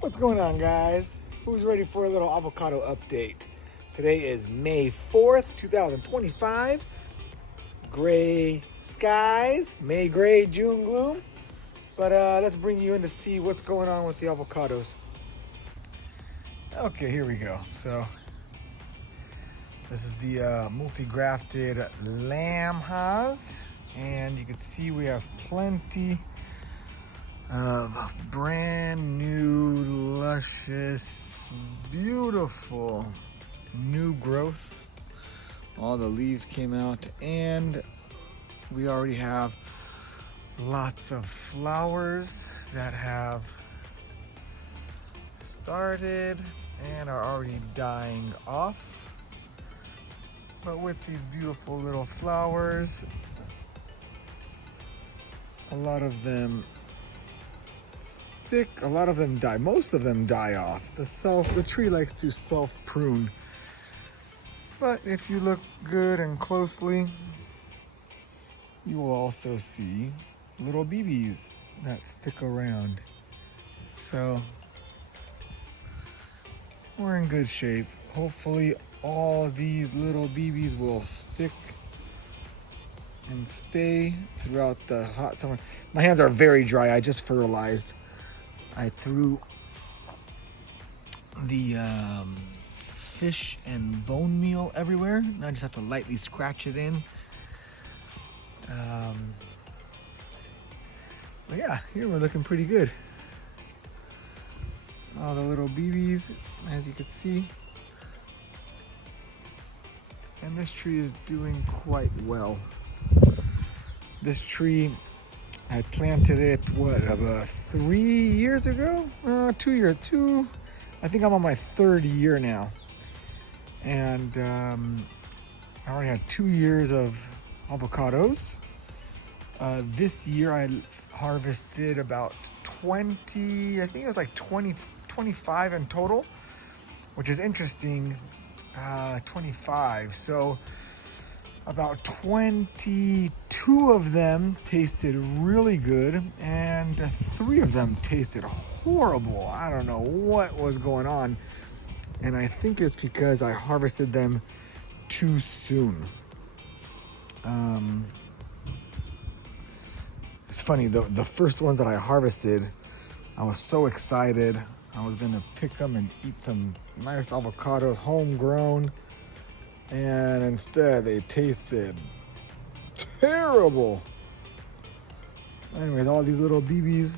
What's going on, guys? Who's ready for a little avocado update? Today is May 4th, 2025. Gray skies, May gray, June gloom. But let's bring you in to see what's going on with the avocados. Okay, here we go. So this is the multi-grafted lamb haas, and you can see we have plenty of brand new, luscious, beautiful new growth. All the leaves came out, and we already have lots of flowers that have started and are already dying off. But with these beautiful little flowers, a lot of them stick, a lot of them die, most of them die off. The tree likes to self-prune. But if you look good and closely, you will also see little BBs that stick around. So we're in good shape. Hopefully all these little BBs will stick and stay throughout the hot summer. My hands are very dry. I just fertilized. I threw the fish and bone meal everywhere. Now I just have to lightly scratch it in. But yeah, here we're looking pretty good. All the little BBs, as you can see. And this tree is doing quite well. This tree, I planted it, about 3 years ago? 2 years, I think I'm on my third year now. And I already had 2 years of avocados. This year I harvested about 20, I think it was like 25 in total, which is interesting, 25. So about 22 of them tasted really good, and 3 of them tasted horrible. I don't know what was going on. And I think it's because I harvested them too soon. It's funny, the first ones that I harvested, I was so excited. I was gonna pick them and eat some nice avocados, homegrown. And instead they tasted terrible. Anyways, all these little BBs,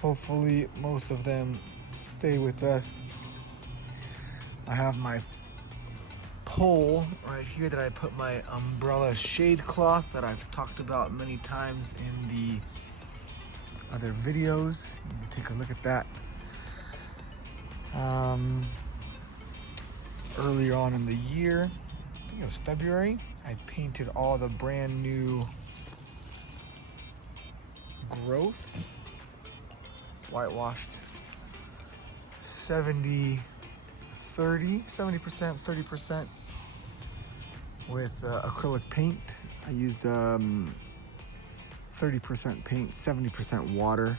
hopefully most of them stay with us. I have my pole right here that I put my umbrella shade cloth that I've talked about many times in the other videos. You can take a look at that. Earlier on in the year, I think it was February, I painted all the brand new growth, whitewashed 70%, 30% with acrylic paint. I used 30% paint, 70% water.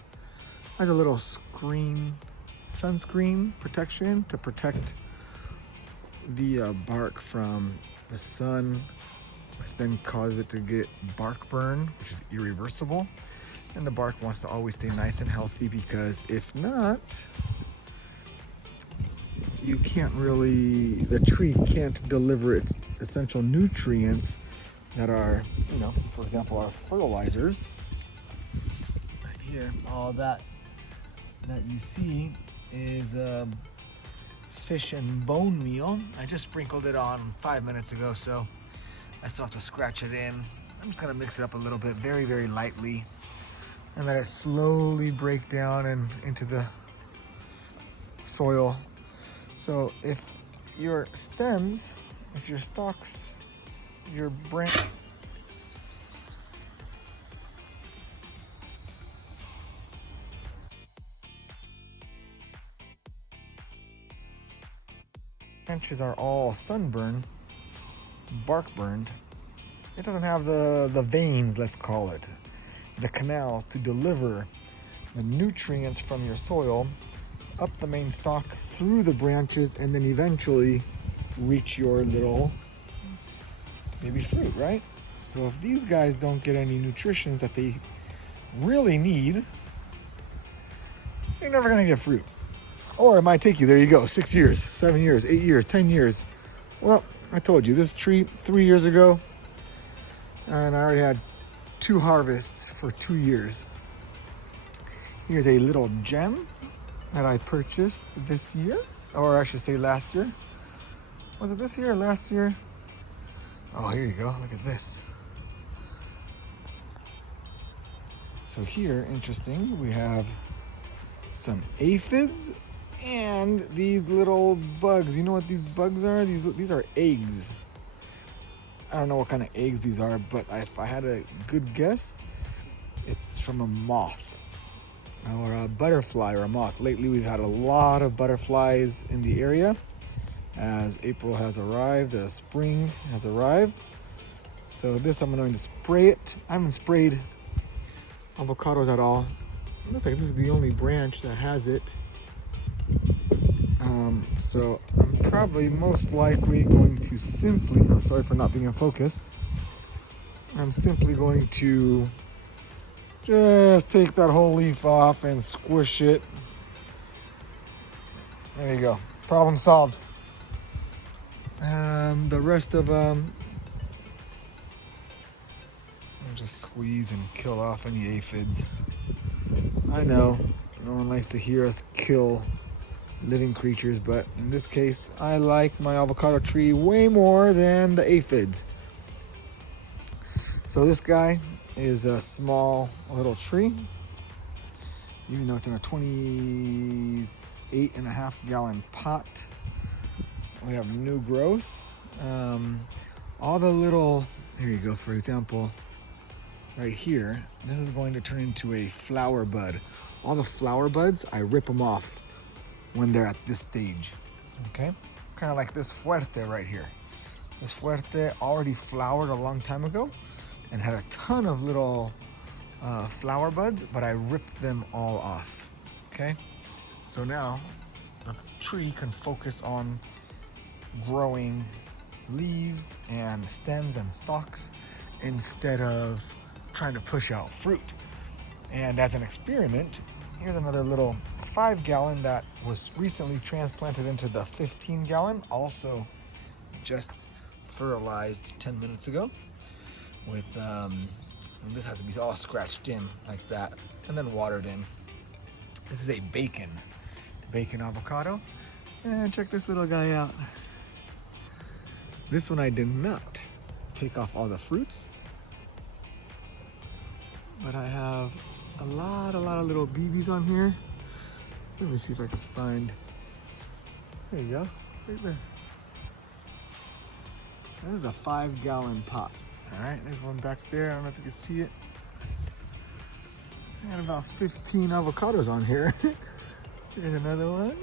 There's a little sunscreen protection to protect the bark from the sun, which then causes it to get bark burn, which is irreversible. And the bark wants to always stay nice and healthy, because if not, the tree can't deliver its essential nutrients that are, for example, our fertilizers. Right here, all that you see is fish and bone meal. I just sprinkled it on 5 minutes ago, so I still have to scratch it in. I'm just gonna mix it up a little bit, very, very lightly, and let it slowly break down and into the soil. So if your stems, if your stalks, your branches are all sunburned, bark burned, it doesn't have the veins, let's call it, the canals to deliver the nutrients from your soil up the main stalk through the branches and then eventually reach your little baby fruit, right? So if these guys don't get any nutrition that they really need, you're never gonna get fruit. Or it might take you, there you go, 6 years, 7 years, 8 years, 10 years. Well, I told you, this tree 3 years ago, and I already had 2 harvests for 2 years. Here's a little gem that I purchased this year, or I should say last year. Was it this year or last year? Oh, here you go, look at this. So here, interesting, we have some aphids and these little bugs. You know what these bugs are? These are eggs. I don't know what kind of eggs these are, but if I had a good guess, it's from a moth or a butterfly or a moth. Lately we've had a lot of butterflies in the area as April has arrived, as spring has arrived. So this, I'm going to spray it. I haven't sprayed avocados at all. It looks like this is the only branch that has it. So I'm probably most likely going to simply, oh, sorry for not being in focus. I'm simply going to just take that whole leaf off and squish it. There you go. Problem solved. The rest of I'll just squeeze and kill off any aphids. I know no one likes to hear us kill living creatures, but in this case, I like my avocado tree way more than the aphids. So this guy is a small little tree, even though it's in a 28.5 gallon pot. We have new growth. All the little, here you go, for example, right here, this is going to turn into a flower bud. All the flower buds, I rip them off when they're at this stage, okay? Kind of like this Fuerte right here. This Fuerte already flowered a long time ago and had a ton of little flower buds, but I ripped them all off, okay? So now the tree can focus on growing leaves and stems and stalks instead of trying to push out fruit. And as an experiment, here's another little 5 gallon that was recently transplanted into the 15 gallon, also just fertilized 10 minutes ago with, this has to be all scratched in like that and then watered in. This is a bacon avocado. And check this little guy out. This one I did not take off all the fruits, but I have a lot of little BBs on here. Let me see if I can find, there you go, right there. This is a 5 gallon pot. All right, there's one back there. I don't know if you can see it. I got about 15 avocados on here. Here's another one.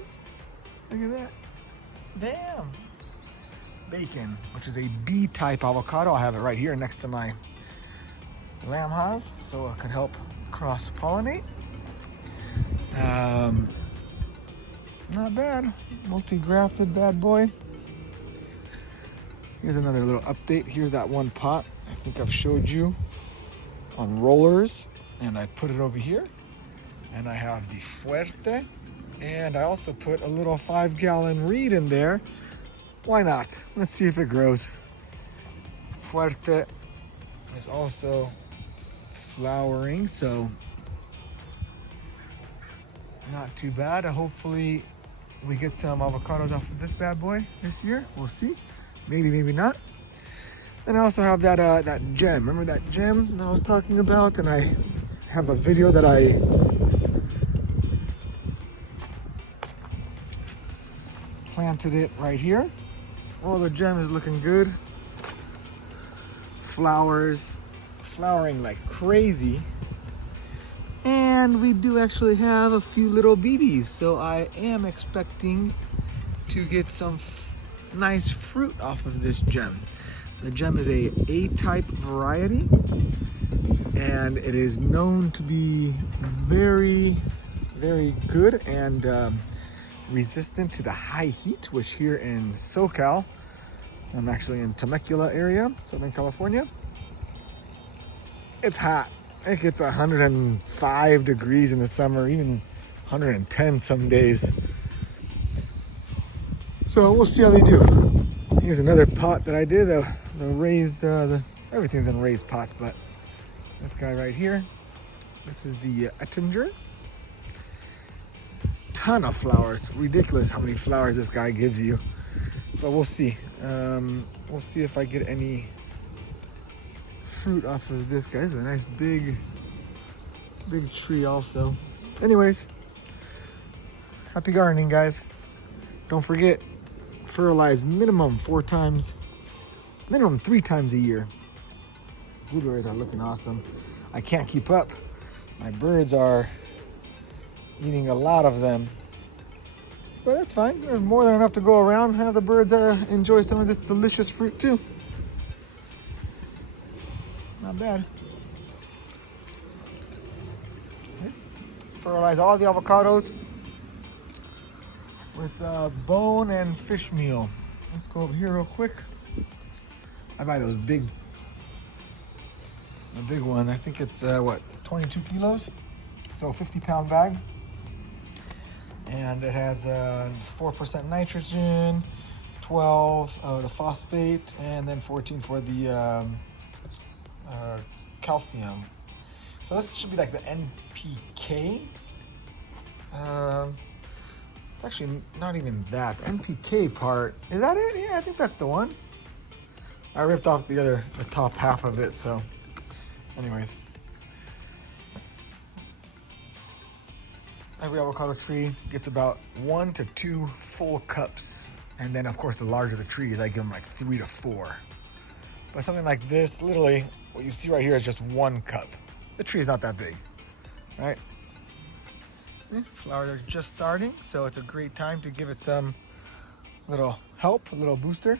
Look at that. Damn. Bacon, which is a B-type avocado. I have it right here next to my lamb house, so it can help cross-pollinate. Not bad. Multi-grafted bad boy. Here's another little update. Here's that one pot I think I've showed you on rollers, and I put it over here. And I have the Fuerte, and I also put a little 5 gallon reed in there. Why not? Let's see if it grows. Fuerte is also flowering, so not too bad. Hopefully we get some avocados off of this bad boy this year. We'll see. Maybe, maybe not. And I also have that that gem. Remember that gem that I was talking about? And I have a video that I planted it right here. Oh, the gem is looking good. Flowering like crazy. And we do actually have a few little BBs, so I am expecting to get some nice fruit off of this gem. The gem is a A-type variety. and it is known to be very, very good and resistant to the high heat, which here in SoCal, I'm actually in Temecula area, Southern California, it's hot. It gets 105 degrees in the summer, even 110 some days. So we'll see how they do. Here's another pot that I did, the raised, everything's in raised pots, but this guy right here, this is the Ettinger. Ton of flowers, ridiculous how many flowers this guy gives you, but we'll see. We'll see if I get any fruit off of this guy. This is a nice big tree also. Anyways, happy gardening, guys. Don't forget, fertilize minimum 3 times a year. Blueberries are looking awesome. I can't keep up. My birds are eating a lot of them, but that's fine. There's more than enough to go around. Have the birds enjoy some of this delicious fruit too. Not bad. Fertilize all the avocados with bone and fish meal. Let's go over here real quick. I buy those the big one. I think it's 22 kilos, so 50-pound bag, and it has 4% nitrogen, 12 the phosphate, and then 14 for the calcium. So this should be like the NPK. It's actually not even that. The NPK part, is that it? Yeah, I think that's the one. I ripped off the top half of it, so anyways. Every avocado tree gets about 1 to 2 full cups. And then of course the larger the trees, I give them like 3 to 4. But something like this, literally, what you see right here is just 1 cup. The tree is not that big, right? Flowers are just starting, so it's a great time to give it some little help, a little booster.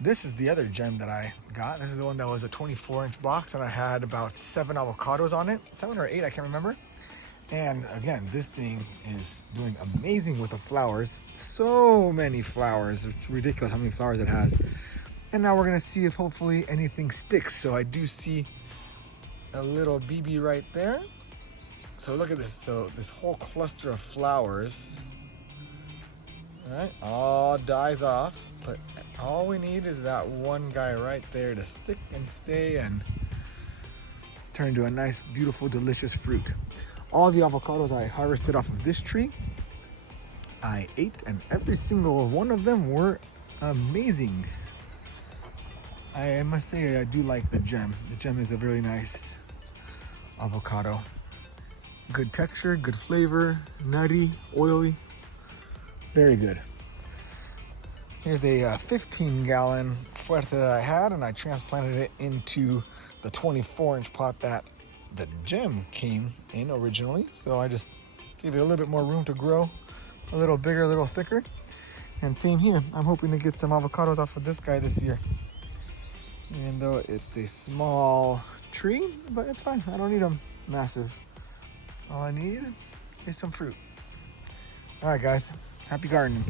This is the other gem that I got. This is the one that was a 24-inch box, and I had about 7 avocados on it. 7 or 8, I can't remember. And again, this thing is doing amazing with the flowers. So many flowers. It's ridiculous how many flowers it has. And now we're gonna see if hopefully anything sticks. So I do see a little BB right there. So look at this. So this whole cluster of flowers, right, all dies off, but all we need is that one guy right there to stick and stay and turn into a nice, beautiful, delicious fruit. All the avocados I harvested off of this tree, I ate, and every single one of them were amazing. I must say I do like the gem. The gem is a really nice avocado. Good texture, good flavor, nutty, oily, very good. Here's a 15-gallon Fuerte that I had, and I transplanted it into the 24-inch pot that the gem came in originally. So I just gave it a little bit more room to grow, a little bigger, a little thicker. And same here, I'm hoping to get some avocados off of this guy this year. Even though it's a small tree, but it's fine. I don't need them massive. All I need is some fruit. All right, guys, happy gardening.